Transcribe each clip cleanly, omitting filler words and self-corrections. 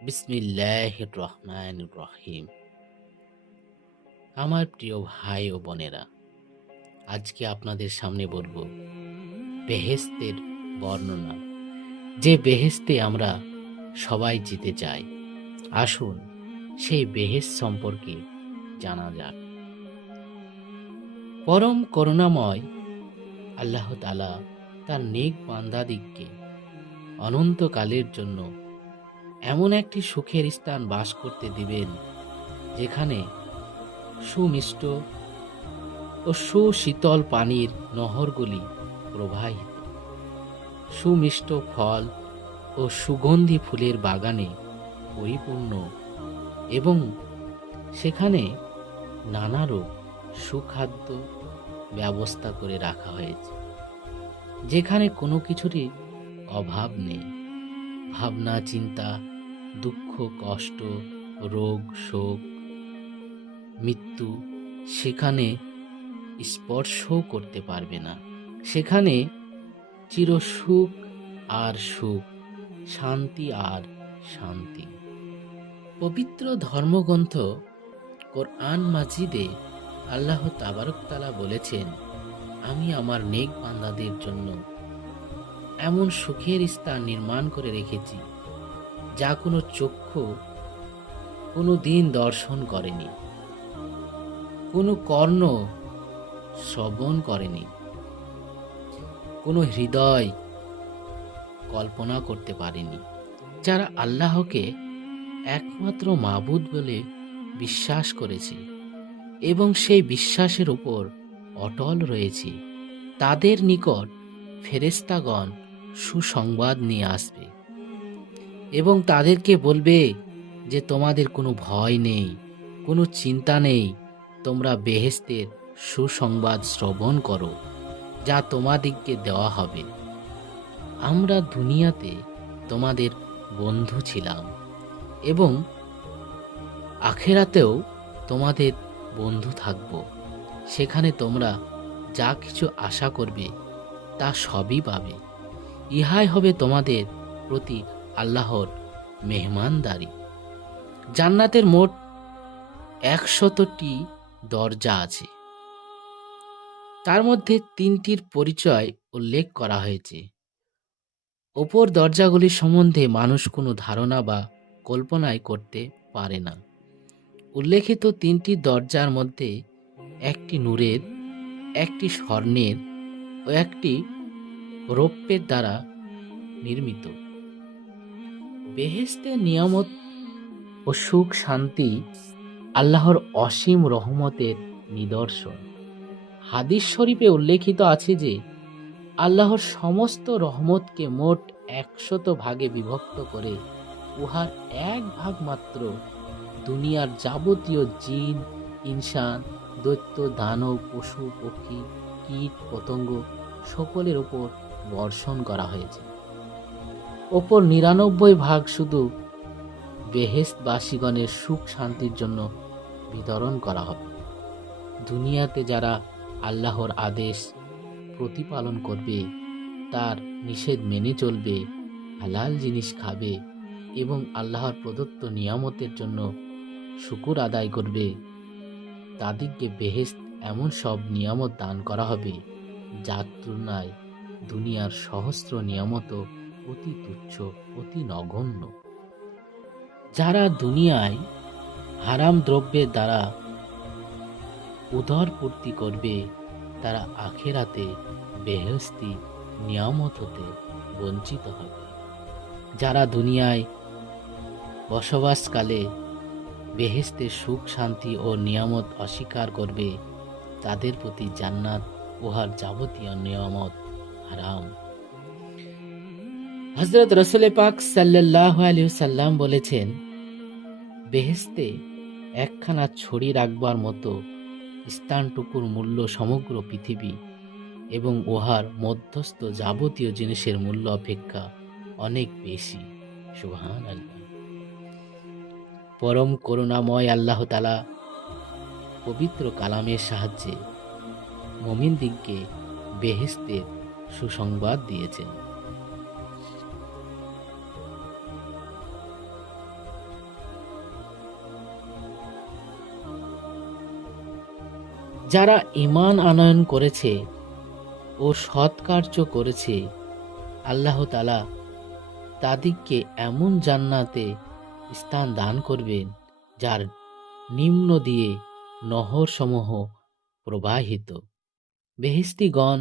বিসমিল্লাহির রহমানির রহিম। আমার প্রিয় ভাই ও বোনেরা, আজকে আপনাদের সামনে বলবো বেহেশতের বর্ণনা। যে বেহেশতে আমরা সবাই যেতে চাই। আসুন সেই বেহেশত সম্পর্কে জানা যাক। পরম করুণাময় আল্লাহ তাআলা তার নেক বান্দাদিগকে অনন্তকালের জন্য এমন একটি সুখের স্থান বাস করতে দিবেন, যেখানে সুমিষ্ট ও সুশীতল পানির নহরগুলি প্রবাহিত, সুমিষ্ট ফল ও সুগন্ধি ফুলের বাগানে পরিপূর্ণ, এবং সেখানে নানারূপ সুখাদ্য ব্যবস্থা করে রাখা হয়েছে, যেখানে কোনো কিছুরই অভাব নেই। ভাবনা, চিন্তা, দুঃখ, কষ্ট, রোগ, শোক, মৃত্যু সেখানে স্পর্শও করতে পারবে না। সেখানে চিরসুখ আর সুখ, শান্তি আর শান্তি। পবিত্র ধর্মগ্রন্থ কোরআন মাজিদে আল্লাহ তাবারক তাআলা বলেছেন, আমি আমার নেক বান্দাদের জন্য এমন সুখের স্থান নির্মাণ করে রেখেছি, যা কোনো চক্ষু কোনো দিন দর্শন করেনি, কোনো কর্ণ শ্রবণ করেনি, কোনো হৃদয় কল্পনা করতে পারেনি। যারা আল্লাহকে একমাত্র মাবুদ বলে বিশ্বাস করেছে এবং সেই বিশ্বাসের উপর অটল রয়েছে, তাদের নিকট ফেরেশতাগণ সুসংবাদ নিয়ে আসবে এবং তাদেরকে বলবে যে তোমাদের কোনো ভয় নেই, কোনো চিন্তা নেই, তোমরা বেহেশতের সুসংবাদ শ্রবণ করো, যা তোমাদিগকে দেওয়া হবে। আমরা দুনিয়াতে তোমাদের বন্ধু ছিলাম এবং আখেরাতেও তোমাদের বন্ধু থাকব। সেখানে তোমরা যা কিছু আশা করবে তা সবই পাবে। ইহাই হবে তোমাদের প্রতি আল্লাহর মেহমানদারি। জান্নাতের মোট 100টি দরজা আছে। তার মধ্যে 3টির পরিচয় উল্লেখ করা হয়েছে। ওপর দরজাগুলি সম্বন্ধে মানুষ কোনো ধারণা বা কল্পনাই করতে পারে না। উল্লেখিত 3টি দরজার মধ্যে একটি নূরের, একটি স্বর্ণের ও একটি রৌপ্যের দ্বারা নির্মিত। বেহেশতের নিয়ামত ও সুখ শান্তি আল্লাহর অসীম রহমতের নিদর্শন। হাদিস শরীফে উল্লেখিত আছে যে আল্লাহর সমস্ত রহমতকে মোট 100 ভাগে বিভক্ত করে উহার এক ভাগ মাত্র দুনিয়ার যাবতীয় জিন, ইনসান, দৈত্য, দানব, পশু, পক্ষী, কীট, পতঙ্গ সকলের উপর বর্ষণ করা হয়েছে। অপর 99 ভাগ শুধু বেহেশতবাসীগণের সুখ শান্তির জন্য বিতরণ করা হবে। দুনিয়াতে যারা আল্লাহর আদেশ প্রতিপালন করবে, তার নিষেধ মেনে চলবে, হালাল জিনিস খাবে এবং আল্লাহর প্রদত্ত নিয়ামতের জন্য শুকুর আদায় করবে, তাদেরকে বেহেশত এমন সব নিয়ামত দান করা হবে, যার তুলনায় দুনিয়ার সহস্র নিয়ামত অতি তুচ্ছ, অতি নগণ্য। যারা দুনিয়ায় হারাম দ্রব্যের দ্বারা উদরপূর্তি করবে, তারা আখেরাতে বেহেশতি নিয়ামত হতে বঞ্চিত হবে। যারা দুনিয়ায় বসবাসকালে বেহেশতের সুখ শান্তি ও নিয়ামত অস্বীকার করবে, তাদের প্রতি জান্নাত উহার যাবতীয় নিয়ামত হারাম। হযরত রাসূল পাক সাল্লাল্লাহু আলাইহি ওয়াসাল্লাম বলেছেন, বেহেশতে একখানা ছড়ি রাখবার মতো স্থানটুকুর মূল্য সমগ্র পৃথিবী এবং উহার মধ্যস্থ যাবতীয় জিনিসের মূল্য অপেক্ষা অনেক বেশি। সুবহানাল্লাহ। পরম করুণাময় আল্লাহ তাআলা পবিত্র কালামের সাহায্যে মুমিনদিগকে বেহেশতের সুসংবাদ দিয়েছেন। যারা ঈমান আনয়ন করেছে ও সৎ কার্য করেছে, আল্লাহ তাআলা তাদেরকে এমন জান্নাতে স্থান দান করবেন যার নিম্ন দিয়ে নহর সমূহ প্রবাহিত। বেহেশতীগণ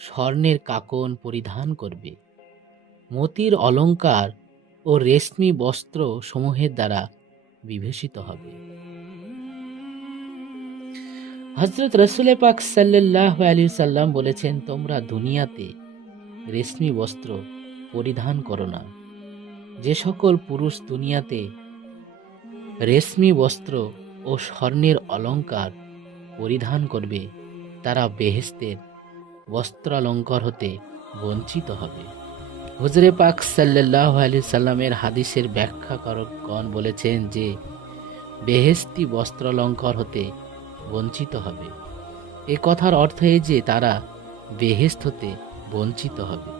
স্বর্ণের কাকন পরিধান করবে, মতির অলংকার ও রেশমি বস্ত্র সমূহের দ্বারা বিভূষিত হবে। হযরত রাসূল পাক সাল্লাল্লাহু আলাইহি সাল্লাম বলেছেন, তোমরা দুনিয়াতে রেশমি বস্ত্র পরিধান করো না। যে সকল পুরুষ দুনিয়াতে রেশমি বস্ত্র ও স্বর্ণের অলংকার পরিধান করবে, তারা বেহেশতের বস্ত্রালঙ্কার হতে বঞ্চিত হবে। হুজুরে পাক সাল্লাল্লাহু আলাইহি সাল্লামের হাদিসের ব্যাখ্যাকারকগণ বলেছেন যে বেহেশতি বস্ত্রালঙ্কার হতে বঞ্চিত হবে। এ কথার অর্থ এই যে তারা বেহেশত হতে বঞ্চিত হবে।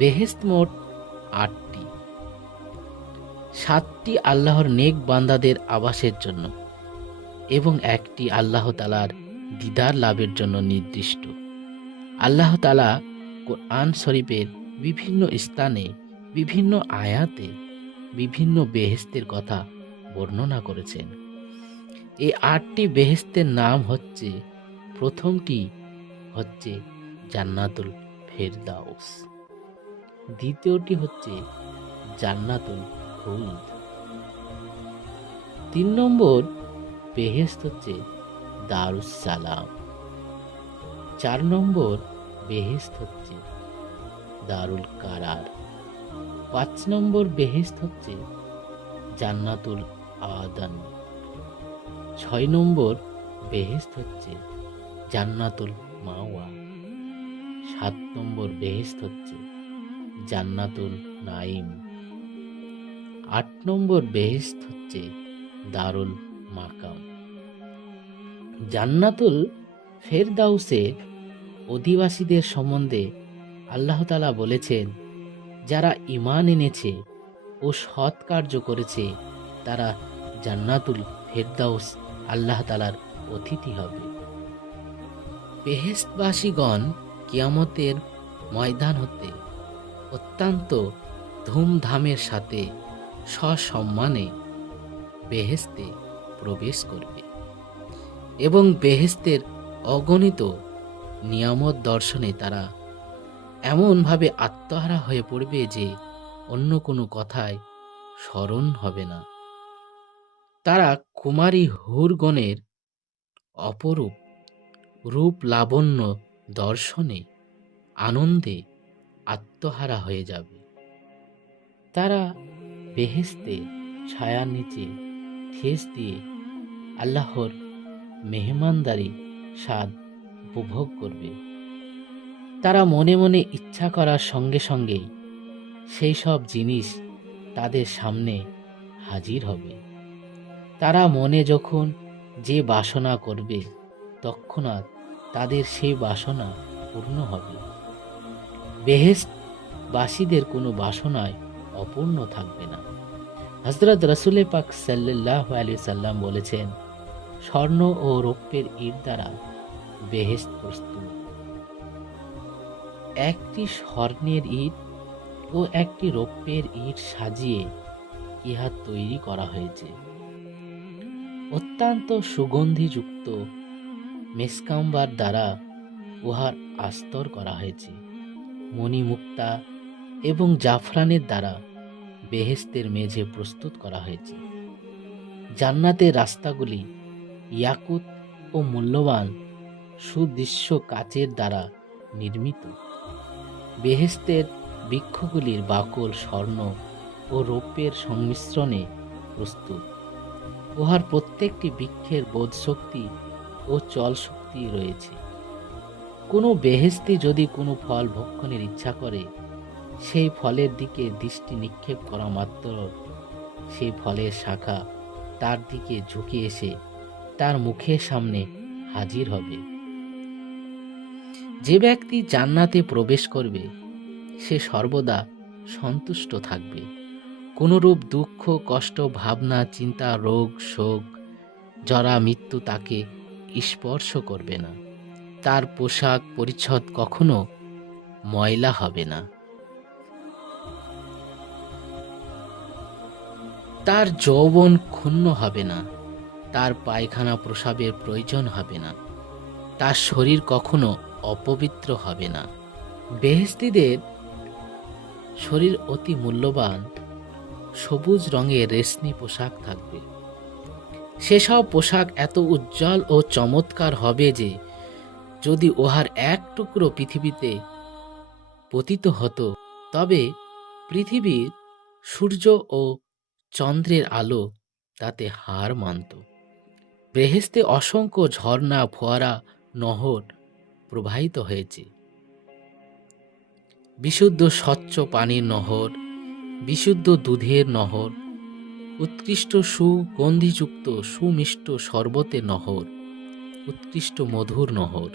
বেহেশত মোট ৮টি, ৭টি আল্লাহর নেক বান্দাদের আবাসের জন্য এবং ১টি আল্লাহ তাআলার দিদার লাভের জন্য নির্দিষ্ট। আল্লাহ তাআলা কোরআন শরীফের বিভিন্ন স্থানে বিভিন্ন আয়াতে বিভিন্ন বেহেশতের কথা বর্ণনা করেছেন। এই ৮টি বেহেশতের নাম হচ্ছে, প্রথমটি হচ্ছে জান্নাতুল ফেরদাউস, দ্বিতীয়টি হচ্ছে জান্নাতুল খুলদ, ৩ নম্বর বেহেশত হচ্ছে দারুস সালাম, ৪ নম্বর বেহেশত হচ্ছে দারুল কারার, ৫ নম্বর বেহেশত হচ্ছে জান্নাতুল আদন, ৬ নম্বর বেহেশত হচ্ছে জান্নাতুল মাওয়া, ৭ নম্বর বেহেশত হচ্ছে জান্নাতুল নাইম, ৮ নম্বর বেহেশত হচ্ছে দারুল মাকাম। জান্নাতুল ফেরদাউসের অধিবাসীদের সম্বন্ধে আল্লাহ তাআলা বলেছেন, যারা ঈমান এনেছে ও সৎ কার্য করেছে তারা জান্নাতুল ফেরদাউস আল্লাহ তাআলার অতিথি হবে। বেহেশতবাসীগণ কিয়ামতের ময়দান হতে অত্যন্ত ধুমধামের সাথে সসম্মানে বেহেশতে প্রবেশ করবে এবং বেহেশতের অগণিত নিয়ামত দর্শনে তারা এমনভাবে আত্মহারা হয়ে পড়বে যে অন্য কোনো কথায় স্মরণ হবে না। তারা কুমারী হুরগণের অপরূপ রূপ লাবণ্য দর্শনে আনন্দে আত্মহারা হয়ে যাবে। তারা বেহেশতের ছায়ার নিচে ঠেস দিয়ে আল্লাহর মেহমানদারি স্বাদ উপভোগ করবে। তারা মনে মনে ইচ্ছা করার সঙ্গে সঙ্গেই সেই সব জিনিস তাদের সামনে হাজির হবে। তারা মনে যখন যে বাসনা করবে তৎক্ষণাৎ তাদের সেই বাসনা পূর্ণ হবে। বেহেশতবাসীদের কোনো বাসনায় অপূর্ণ থাকবে না। হযরত রাসূল পাক সাল্লাল্লাহু আলাইহি সাল্লাম বলেছেন, স্বর্ণ ও রৌপ্যের ইট দ্বারা বেহেশত প্রস্তুত। একটি স্বর্ণের ইট ও একটি রৌপ্যের ইট সাজিয়ে ইহা তৈরি করা হয়েছে। অত্যন্ত সুগন্ধিযুক্ত মেসকাম্বার দ্বারা উহার আস্তর করা হয়েছে। মণিমুক্তা এবং জাফরানের দ্বারা বেহেশতের মেঝে প্রস্তুত করা হয়েছে। জান্নাতের রাস্তাগুলি ইয়াকুত ও মূল্যবান সুদৃশ্য কাচের দ্বারা নির্মিত। বেহেশতের বৃক্ষগুলির বাকল স্বর্ণ ও রৌপ্যের সংমিশ্রণে প্রস্তুত। উহার প্রত্যেকটি বৃক্ষের বোধশক্তি ও চল শক্তি রয়েছে। কোনো বেহেশতি যদি কোনো ফল ভক্ষণের ইচ্ছা করে, সেই ফলের দিকে দৃষ্টি নিক্ষেপ করা মাত্র সেই ফলের শাখা তার দিকে ঝুঁকে এসে তার মুখের সামনে হাজির হবে। যে ব্যক্তি জান্নাতে প্রবেশ করবে সে সর্বদা সন্তুষ্ট থাকবে। কোনরূপ দুঃখ, কষ্ট, ভাবনা, চিন্তা, রোগ, শোক, জরা, মৃত্যু তাকে স্পর্শ করবে না। তার পোশাক পরিচ্ছদ কখনো ময়লা হবে না। তার যৌবন ক্ষুণ্ণ হবে না। তার পায়খানা প্রস্রাবের প্রয়োজন হবে না। তার শরীর কখনো অপবিত্র হবে না। বেহেশতীদের শরীর অতি মূল্যবান সবুজ রঙের রেশমি পোশাক থাকবে। সেসব পোশাক এত উজ্জ্বল ও চমৎকার হবে যে যদি উহার এক টুকরো পৃথিবীতে পতিত হতো, তবে পৃথিবীর সূর্য ও চন্দ্রের আলো তাতে হার মানত। বেহেশতে অসংখ্য ঝর্ণা, ফোয়ারা, নহর প্রবাহিত হয়েছে। বিশুদ্ধ স্বচ্ছ পানির নহর, বিশুদ্ধ দুধের নহর, উৎকৃষ্ট সুগন্ধিযুক্ত সুমিষ্ট শরবতের নহর, উৎকৃষ্ট মধুর নহর।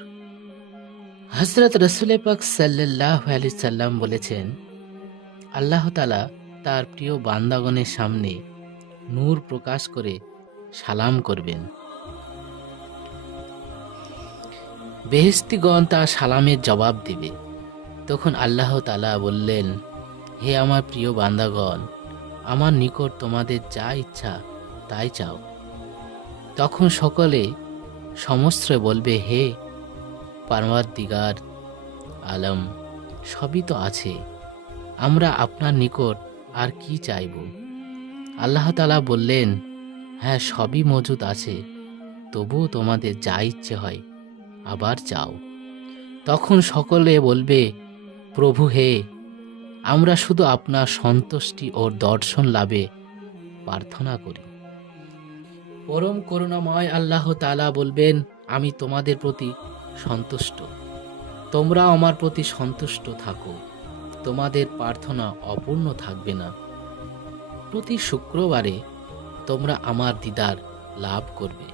হযরত রাসূল পাক সাল্লাল্লাহু আলাইহি সাল্লাম বলেছেন, আল্লাহ তাআলা তার প্রিয় বান্দাগণের সামনে নূর প্রকাশ করে সালাম করবেন। বেহেশতীগণ তার সালামের জবাব দেবে। তখন আল্লাহ তাআলা বললেন, হে আমার প্রিয় বান্দাগণ, আমার নিকট তোমাদের যা ইচ্ছা তাই চাও। তখন সকলে সমস্ত বলবে, হে পারওয়ারদিগার আলম, সবই তো আছে, আমরা আপনার নিকট আর কি চাইব? আল্লাহ তাআলা বললেন, হ্যাঁ, সবই মজুদ আছে, তবুও তোমাদের যা ইচ্ছে হয় আবার চাও। তখন সকলে বলবে, প্রভু হে, আমরা শুধু আপনার সন্তুষ্টি ও দর্শন লাভে প্রার্থনা করি। পরম করুণাময় আল্লাহ তাআলা বলবেন, আমি তোমাদের প্রতি সন্তুষ্ট, তোমরা আমার প্রতি সন্তুষ্ট থাকো, তোমাদের প্রার্থনা অপূর্ণ থাকবে না। প্রতি শুক্রবারে তোমরা আমার দিদার লাভ করবে।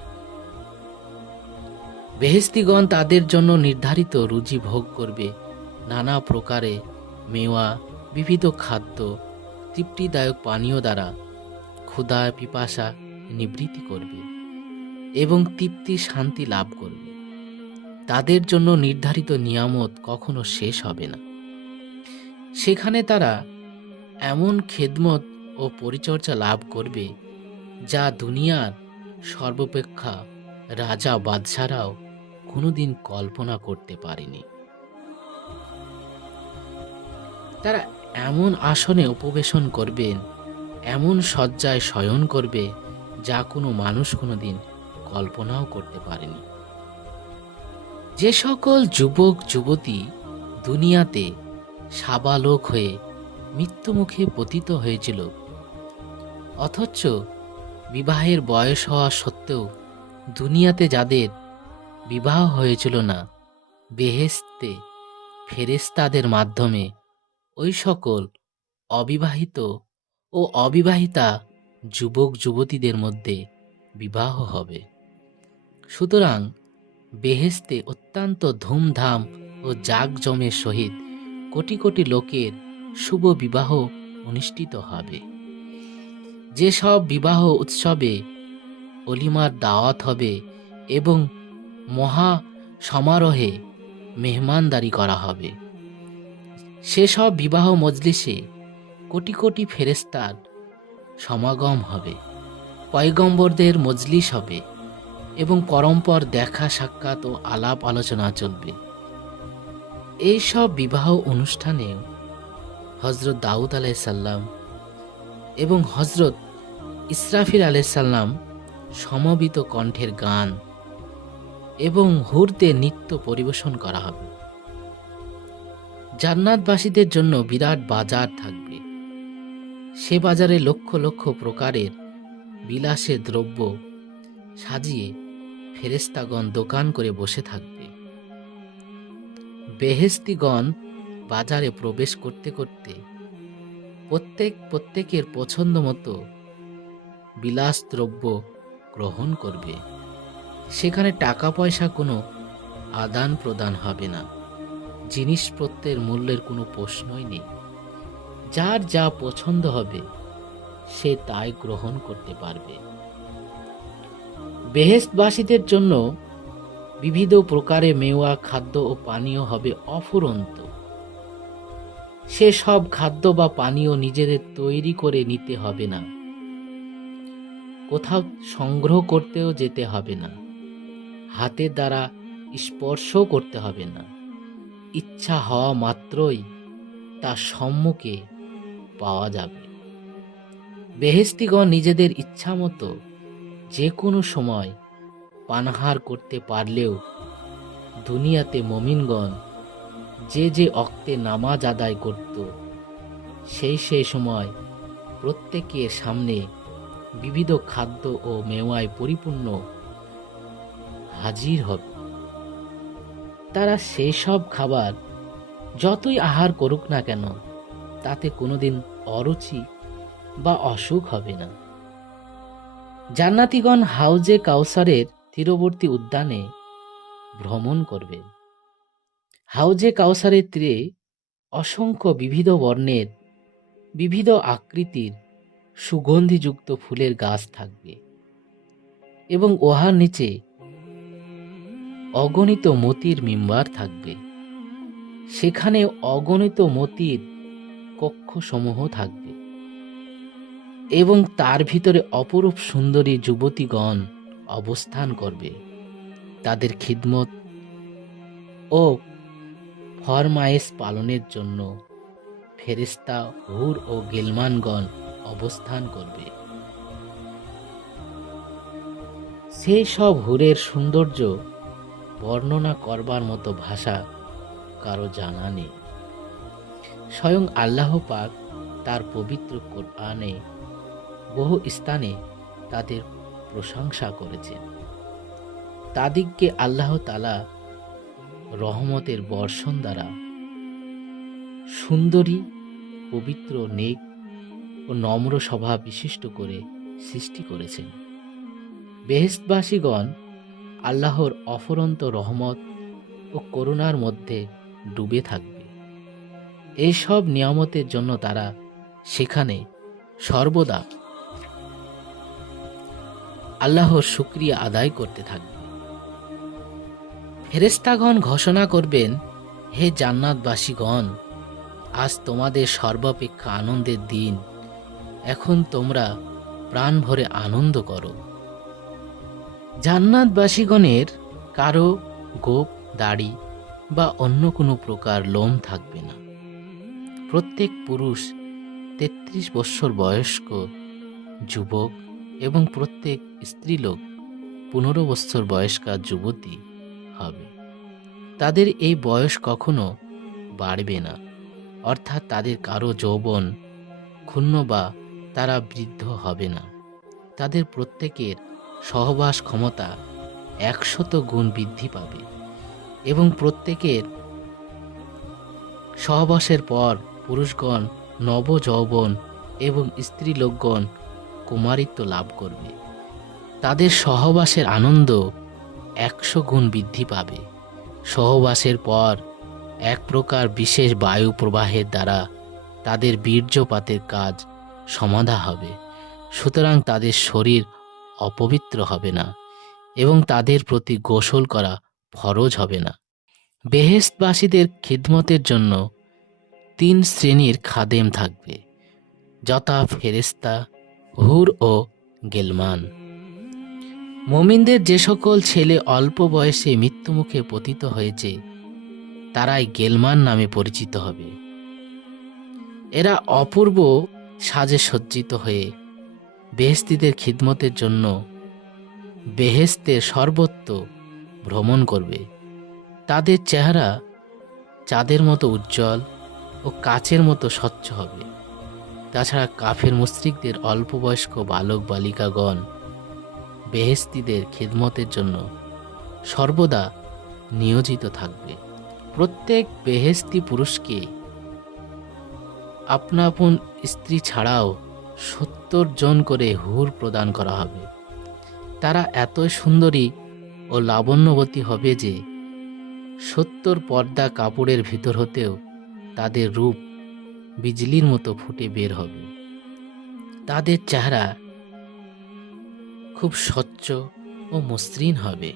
বেহেশতীগণ তাদের জন্য নির্ধারিত রুজি ভোগ করবে। নানা প্রকারে মেওয়া, বিবিধ খাদ্য, তৃপ্তিদায়ক পানীয় দ্বারা ক্ষুধা পিপাসা নিবৃত্তি করবে এবং তৃপ্তি শান্তি লাভ করবে। তাদের জন্য নির্ধারিত নিয়ামত কখনো শেষ হবে না। সেখানে তারা এমন খেদমত ও পরিচর্যা লাভ করবে যা দুনিয়ার সর্বাপেক্ষা রাজা বাদশারাও কোনোদিন কল্পনা করতে পারেনি। তারা এমন আসনে উপবেশন করবেন, এমন শয্যায় শয়ন করবে যা কোনো মানুষ কোনোদিন কল্পনাও করতে পারেনি। যে সকল যুবক যুবতী দুনিয়াতে সাবালক হয়ে মৃত্যুমুখে পতিত হয়েছিল, অথচ বিবাহের বয়স হওয়া সত্ত্বেও দুনিয়াতে যাদের বিবাহ হয়েছিল না, বেহেশতে ফেরেশতাদের মাধ্যমে ওই সকল অবিবাহিত ও অবিবাহিতা যুবক যুবতীদের মধ্যে বিবাহ হবে। সুতরাং বেহেশতে অত্যন্ত ধুমধাম ও জাঁকজমের সহিত কোটি কোটি লোকের শুভ বিবাহ অনুষ্ঠিত হবে। যেসব বিবাহ উৎসবে অলিমার দাওয়াত হবে এবং মহা সমারোহে মেহমানদারি করা হবে, সেসব বিবাহ মজলিসে কোটি কোটি ফেরেশতার সমাগম হবে, পয়গম্বরদের মজলিস হবে এবং পরম্পর দেখা সাক্ষাৎ ও আলাপ আলোচনা চলবে। এইসব বিবাহ অনুষ্ঠানে হযরত দাউদ আলাইহিস সালাম এবং হযরত ইসরাফিল আলাইহিস সালাম সমবেত কণ্ঠের গান এবং হুরদের নৃত্য পরিবেশন করা হবে। জান্নাতবাসীদের জন্য বিরাট বাজার থাকবে। সে বাজারে লক্ষ লক্ষ প্রকারের বিলাসের দ্রব্য সাজিয়ে ফেরেশতাগণ দোকান করে বসে থাকবে। বেহেশতীগণ বাজারে প্রবেশ করতে করতে প্রত্যেকের পছন্দ মতো বিলাস দ্রব্য গ্রহণ করবে। সেখানে টাকা পয়সা কোনো আদান প্রদান হবে না। জিনিসপত্রের মূল্যের কোনো প্রশ্নই নেই। যার যা পছন্দ হবে সে তাই গ্রহণ করতে পারবে। বেহেশতবাসীদের জন্য বিবিধ প্রকারে মেওয়া, খাদ্য ও পানীয় হবে অফুরন্ত। সে সব খাদ্য বা পানীয় নিজেদের তৈরি করে নিতে হবে না, কোথাও সংগ্রহ করতেও যেতে হবে না, হাতের দ্বারা স্পর্শ করতে হবে না। ইচ্ছা হওয়া মাত্রই তার সম্মুখে পাওয়া যাবে। বেহেশতিগণ নিজেদের ইচ্ছা মতো যে কোনো সময় পানাহার করতে পারলেও দুনিয়াতে মুমিনগণ যে যে অক্তে নামাজ আদায় করত, সেই সময় প্রত্যেকের সামনে বিবিধ খাদ্য ও মেওয়ায় পরিপূর্ণ হাজির হবে। তারা সেই সব খাবার যতই আহার করুক না কেন, তাতে কোনোদিন অরুচি বা অসুখ হবে না। জান্নাতীগণ হাউজে কাউসারের তীরবর্তী উদ্যানে ভ্রমণ করবে। হাউজে কাউসারের তীরে অসংখ্য বিবিধ বর্ণের, বিবিধ আকৃতির সুগন্ধিযুক্ত ফুলের গাছ থাকবে এবং উহার নিচে অগণিত মতির মিম্বার থাকবে। সেখানে অগণিত মতির কক্ষসমূহ থাকবে এবং তার ভিতরে অপরূপ সুন্দরী যুবতীগণ অবস্থান করবে। তাদের খিদমত ও ফরমায়েশ পালনের জন্য ফেরেশতা, হুর ও গিলমানগণ অবস্থান করবে। সেই সব হুরের সৌন্দর্য বর্ণনা করবার মতো ভাষা কারো জানা নেই। স্বয়ং আল্লাহ পাক তার পবিত্র কোরআনে বহু স্থানে তাদের প্রশংসা করেছেন। তাদিগকে আল্লাহ তাআলা রহমতের বর্ষণ দ্বারা সুন্দরী, পবিত্র, নেক ও নম্র স্বভাব বিশিষ্ট করে সৃষ্টি করেছেন। বেহেশতবাসীগণ আল্লাহর অফুরন্ত রহমত ও করুণার মধ্যে ডুবে থাকবে। এইসব নিয়ামতের জন্য তারা সেখানে সর্বদা আল্লাহর শুকরিয়া আদায় করতে থাকবে। ফেরেশতাগণ ঘোষণা করবেন, হে জান্নাতবাসীগণ, আজ তোমাদের সর্বাপেক্ষা আনন্দের দিন। এখন তোমরা প্রাণ ভরে আনন্দ করো। জান্নাতবাসীগণের কারো গোঁফ, দাড়ি বা অন্য কোনো প্রকার লোম থাকবে না। প্রত্যেক পুরুষ 33 বৎসর বয়স্ক যুবক এবং প্রত্যেক স্ত্রীলোক 15 বৎসর বয়স্কা যুবতী হবে। তাদের এই বয়স কখনো বাড়বে না, অর্থাৎ তাদের কারো যৌবন ক্ষুণ্ণ বা তারা বৃদ্ধ হবে না। তাদের প্রত্যেকের সহবাস ক্ষমতা 100 গুণ বৃদ্ধি পাবে এবং প্রত্যেকের সহবাসের পর পুরুষগণ নব যৌবন এবং স্ত্রীলোকগণ কুমারিত্ব লাভ করবে। তাদের সহবাসের আনন্দ 100 গুণ বৃদ্ধি পাবে। সহবাসের পর এক প্রকার বিশেষ বায়ু প্রবাহের দ্বারা তাদের বীর্যপাতের কাজ সমাধা হবে। সুতরাং তাদের শরীর অপবিত্র হবে না এবং তাদের প্রতি গোসল করা ফরজ হবে না। বেহেশতবাসীদের খিদমতের জন্য 3 শ্রেণীর খাদেম থাকবে, যথা ফেরেশতা, হুর ও গিলমান। মুমিনদের যে সকল ছেলে অল্প বয়সে মৃত্যুমুখে পতিত হয়েছে, তারাই গিলমান নামে পরিচিত হবে। এরা অপূর্ব সাজে সজ্জিত হয়ে বেহেশতীদের খিদমতের জন্য বেহেশতের সর্বত্র ভ্রমণ করবে। তাদের চেহারা চাঁদের মতো উজ্জ্বল ও কাচের মতো স্বচ্ছ হবে। তাছাড়া কাফের মুশরিকদের অল্পবয়স্ক বালক বালিকাগণ বেহেশতীদের খিদমতের জন্য সর্বদা নিয়োজিত থাকবে। প্রত্যেক বেহেশতি পুরুষকে আপনা আপন স্ত্রী ছাড়াও 70 জন করে হুর প্রদান করা হবে। তারা এতই সুন্দরী ও লাবণ্যবতী হবে যে 70 পর্দা কাপড়ের ভিতর হতেও তাদের রূপ বিজলির মতো ফুটে বের হবে। তাদের চেহারা খুব স্বচ্ছ ও মসৃণ হবে।